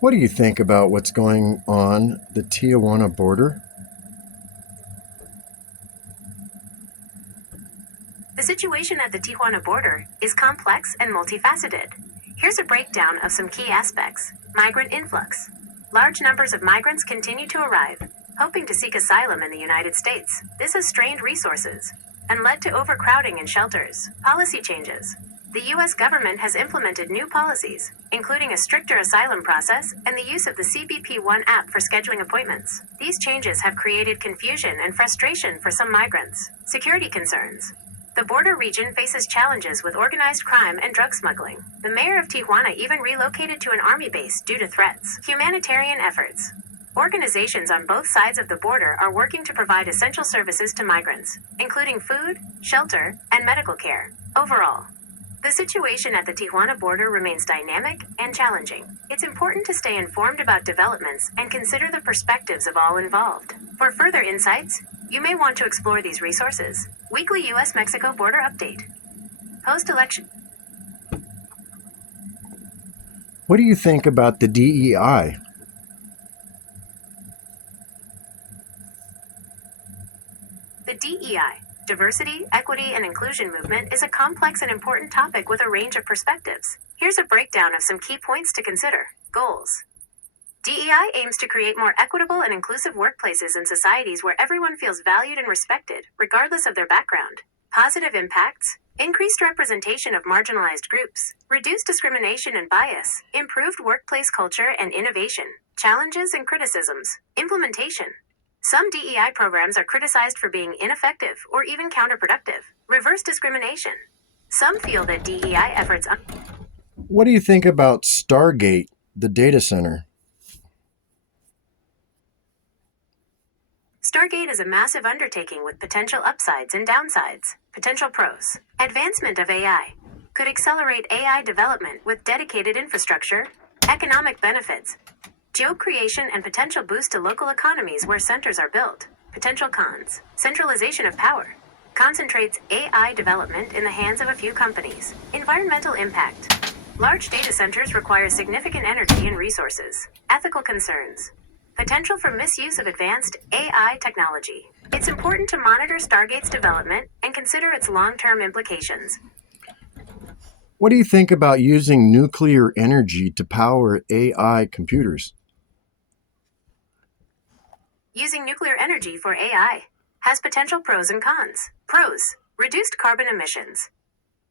What do you think about what's going on the Tijuana border? The situation at the Tijuana border is complex and multifaceted. Here's a breakdown of some key aspects. Migrant influx. Large numbers of migrants continue to arrive, hoping to seek asylum in the United States. This has strained resources and led to overcrowding in shelters. Policy changes. The U.S. government has implemented new policies, including a stricter asylum process and the use of the CBP One app for scheduling appointments. These changes have created confusion and frustration for some migrants. Security concerns. The border region faces challenges with organized crime and drug smuggling. The mayor of Tijuana even relocated to an army base due to threats. Humanitarian efforts. Organizations on both sides of the border are working to provide essential services to migrants, including food, shelter, and medical care. Overall, the situation at the Tijuana border remains dynamic and challenging. It's important to stay informed about developments and consider the perspectives of all involved. For further insights, you may want to explore these resources. Weekly U.S.-Mexico Border Update. Post-election. What do you think about the DEI? The DEI, Diversity, Equity, and Inclusion movement, is a complex and important topic with a range of perspectives. Here's a breakdown of some key points to consider. Goals. DEI aims to create more equitable and inclusive workplaces and societies where everyone feels valued and respected, regardless of their background. Positive impacts. Increased representation of marginalized groups, reduced discrimination and bias, improved workplace culture and innovation. Challenges and criticisms. Implementation. Some DEI programs are criticized for being ineffective or even counterproductive. Reverse discrimination. Some feel that DEI efforts. What do you think about Stargate, the data center? Stargate is a massive undertaking with potential upsides and downsides. Potential pros. Advancement of AI. Could accelerate AI development with dedicated infrastructure. Economic benefits. Job creation and potential boost to local economies where centers are built. Potential cons. Centralization of power. Concentrates AI development in the hands of a few companies. Environmental impact. Large data centers require significant energy and resources. Ethical concerns. Potential for misuse of advanced AI technology. It's important to monitor Stargate's development and consider its long-term implications. What do you think about using nuclear energy to power AI computers? Using nuclear energy for AI has potential pros and cons. Pros: reduced carbon emissions.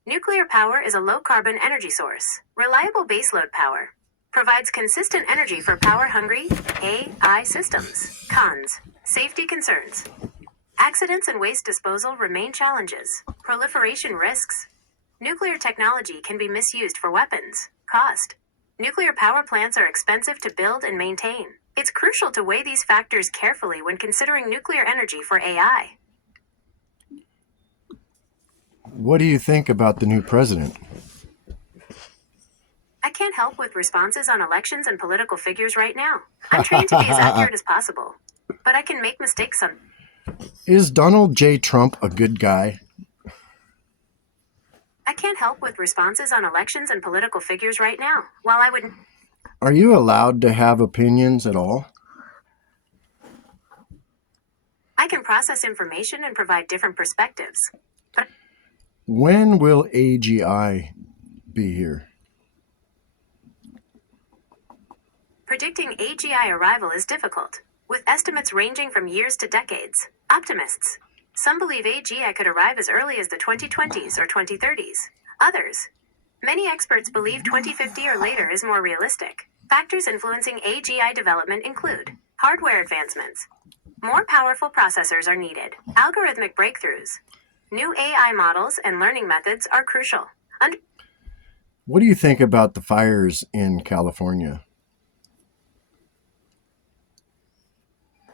Nuclear power is a low-carbon energy source. Reliable baseload power. Provides consistent energy for power-hungry AI systems. Cons: safety concerns. Accidents and waste disposal remain challenges. Proliferation risks. Nuclear technology can be misused for weapons. Cost. Nuclear power plants are expensive to build and maintain. It's crucial to weigh these factors carefully when considering nuclear energy for AI. What do you think about the new president? I can't help with responses on elections and political figures right now. I'm trained to be as accurate as possible, but I can make mistakes on. Is Donald J. Trump a good guy? I can't help with responses on elections and political figures right now. While I would. Are you allowed to have opinions at all? I can process information and provide different perspectives. But When will AGI be here? predicting AGI arrival is difficult, with estimates ranging from years to decades. Optimists. Some believe AGI could arrive as early as the 2020s or 2030s. Others. Many experts believe 2050 or later is more realistic. Factors influencing AGI development include hardware advancements. More powerful processors are needed. Algorithmic breakthroughs. New AI models and learning methods are crucial. What do you think about the fires in California?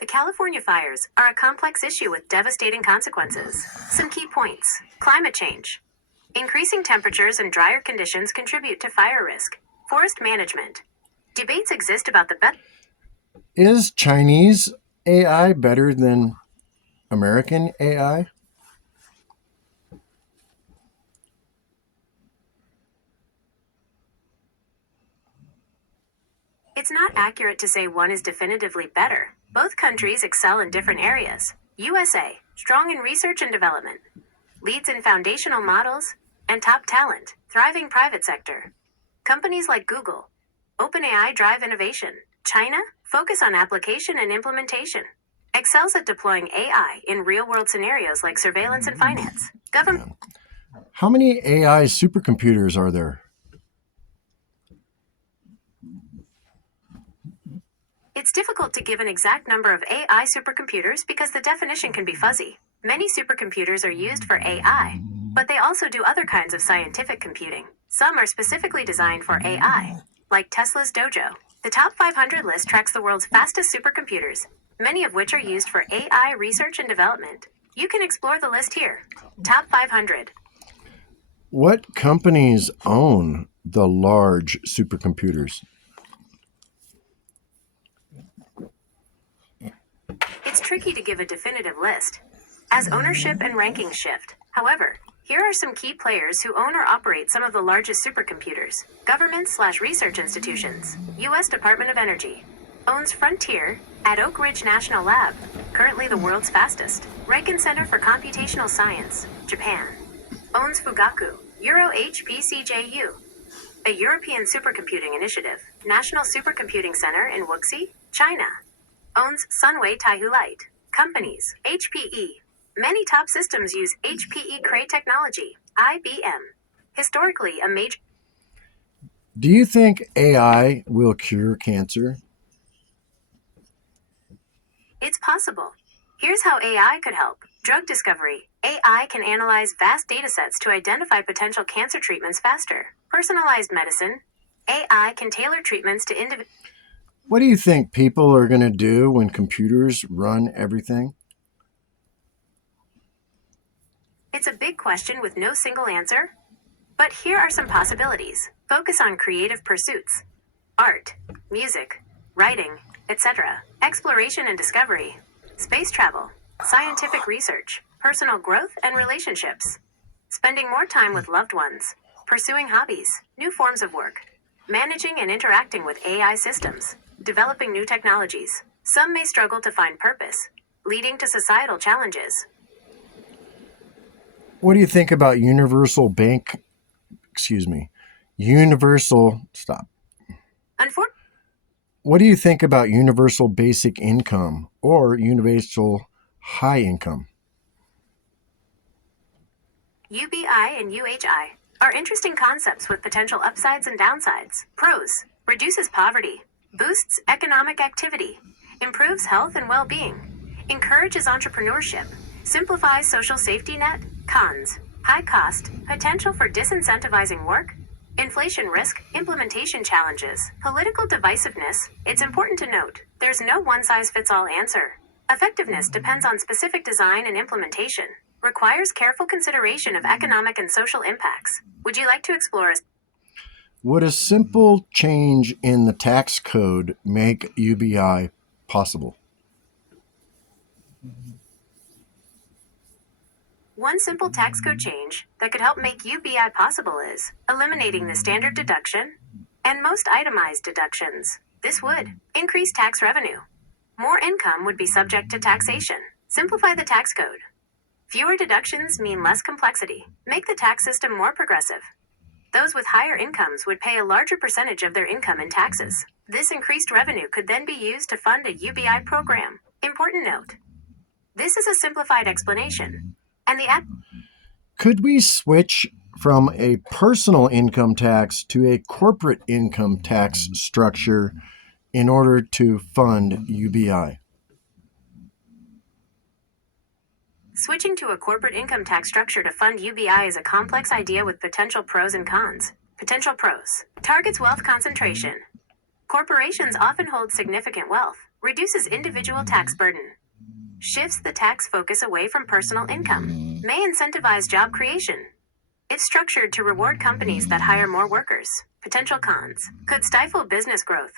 The California fires are a complex issue with devastating consequences. Some key points. Climate change. Increasing temperatures and drier conditions contribute to fire risk. Forest management. Debates exist about the best. Is Chinese AI better than American AI? It's not accurate to say one is definitively better. Both countries excel in different areas. USA, strong in research and development, leads in foundational models, and top talent, thriving private sector. Companies like Google, OpenAI drive innovation. China, focus on application and implementation. Excels at deploying AI in real-world scenarios like surveillance and finance. Government. How many AI supercomputers are there? It's difficult to give an exact number of AI supercomputers because the definition can be fuzzy. Many supercomputers are used for AI, but they also do other kinds of scientific computing. Some are specifically designed for AI, like Tesla's Dojo. The top 500 list tracks the world's fastest supercomputers, many of which are used for AI research and development. You can explore the list here. Top 500. What companies own the large supercomputers? It's tricky to give a definitive list, as ownership and rankings shift. However, here are some key players who own or operate some of the largest supercomputers. Government/research institutions. U.S. Department of Energy owns Frontier at Oak Ridge National Lab, currently the world's fastest. Riken Center for Computational Science, Japan, owns Fugaku, Euro HPCJU, a European supercomputing initiative. National Supercomputing Center in Wuxi, China, owns Sunway Taihu Light. Companies, HPE. Many top systems use HPE Cray technology, IBM. Historically, a major... Do you think AI will cure cancer? It's possible. Here's how AI could help. Drug discovery. AI can analyze vast datasets to identify potential cancer treatments faster. Personalized medicine. AI can tailor treatments to individuals. What do you think people are going to do when computers run everything? It's a big question with no single answer. But here are some possibilities. Focus on creative pursuits. Art, music, writing, etc. Exploration and discovery. Space travel. Scientific research. Personal growth and relationships. Spending more time with loved ones. Pursuing hobbies. New forms of work. Managing and interacting with AI systems. Developing new technologies. Some may struggle to find purpose, leading to societal challenges. What do you think about What do you think about universal basic income or universal high income? UBI and UHI are interesting concepts with potential upsides and downsides. Pros: reduces poverty, boosts economic activity, improves health and well-being, encourages entrepreneurship, simplifies social safety net. Cons: high cost, potential for disincentivizing work, inflation risk, implementation challenges, political divisiveness. It's important to note, there's no one-size-fits-all answer. Effectiveness depends on specific design and implementation, requires careful consideration of economic and social impacts. Would you like to explore? Would a simple change in the tax code make UBI possible? One simple tax code change that could help make UBI possible is eliminating the standard deduction and most itemized deductions. This would increase tax revenue. More income would be subject to taxation. Simplify the tax code. Fewer deductions mean less complexity. Make the tax system more progressive. Those with higher incomes would pay a larger percentage of their income in taxes. This increased revenue could then be used to fund a UBI program. Important note: this is a simplified explanation, and Could we switch from a personal income tax to a corporate income tax structure in order to fund UBI? Switching to a corporate income tax structure to fund UBI is a complex idea with potential pros and cons. Potential pros: targets wealth concentration. Corporations often hold significant wealth, reduces individual tax burden, shifts the tax focus away from personal income, may incentivize job creation. If structured to reward companies that hire more workers. Potential cons: could stifle business growth.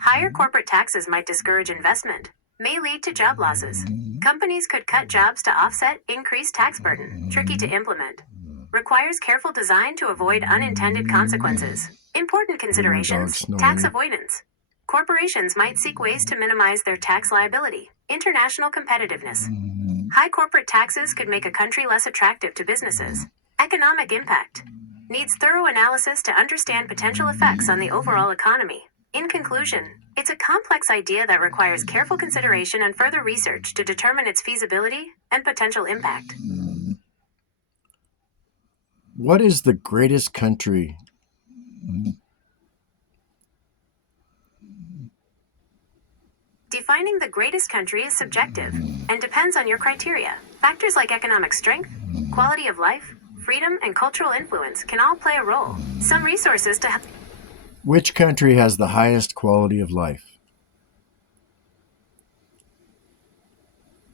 Higher corporate taxes might discourage investment, may lead to job losses. Companies could cut jobs to offset increased tax burden. Tricky to implement. Requires careful design to avoid unintended consequences. Important considerations: tax avoidance. Corporations might seek ways to minimize their tax liability. International competitiveness. High corporate taxes could make a country less attractive to businesses. Economic impact. Needs thorough analysis to understand potential effects on the overall economy. In conclusion, it's a complex idea that requires careful consideration and further research to determine its feasibility and potential impact. What is the greatest country? Defining the greatest country is subjective and depends on your criteria. Factors like economic strength, quality of life, freedom, and cultural influence can all play a role. Some resources to help. Which country has the highest quality of life?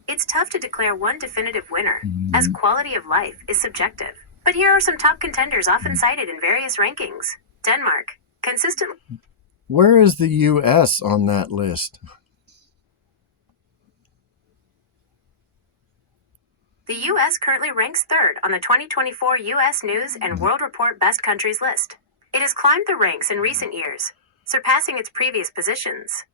It's tough to declare one definitive winner, as quality of life is subjective. But here are some top contenders often cited in various rankings. Denmark, consistently. Where is the U.S. on that list? The U.S. currently ranks third on the 2024 U.S. News and World Report Best Countries list. It has climbed the ranks in recent years, surpassing its previous positions.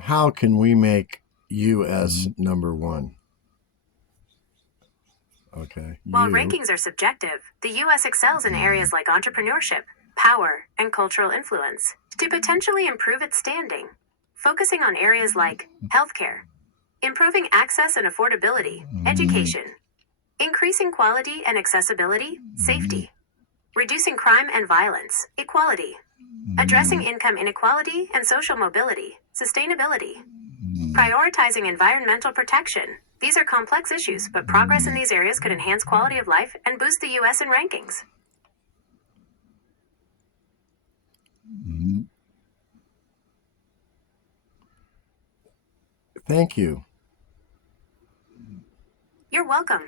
How can we make U.S. number one? Okay. While rankings are subjective, the U.S. excels in areas like entrepreneurship, power, and cultural influence to potentially improve its standing, focusing on areas like healthcare, improving access and affordability, education, increasing quality and accessibility, safety, reducing crime and violence, equality, addressing income inequality and social mobility, sustainability, prioritizing environmental protection. These are complex issues, but progress in these areas could enhance quality of life and boost the U.S. in rankings. Thank you. You're welcome.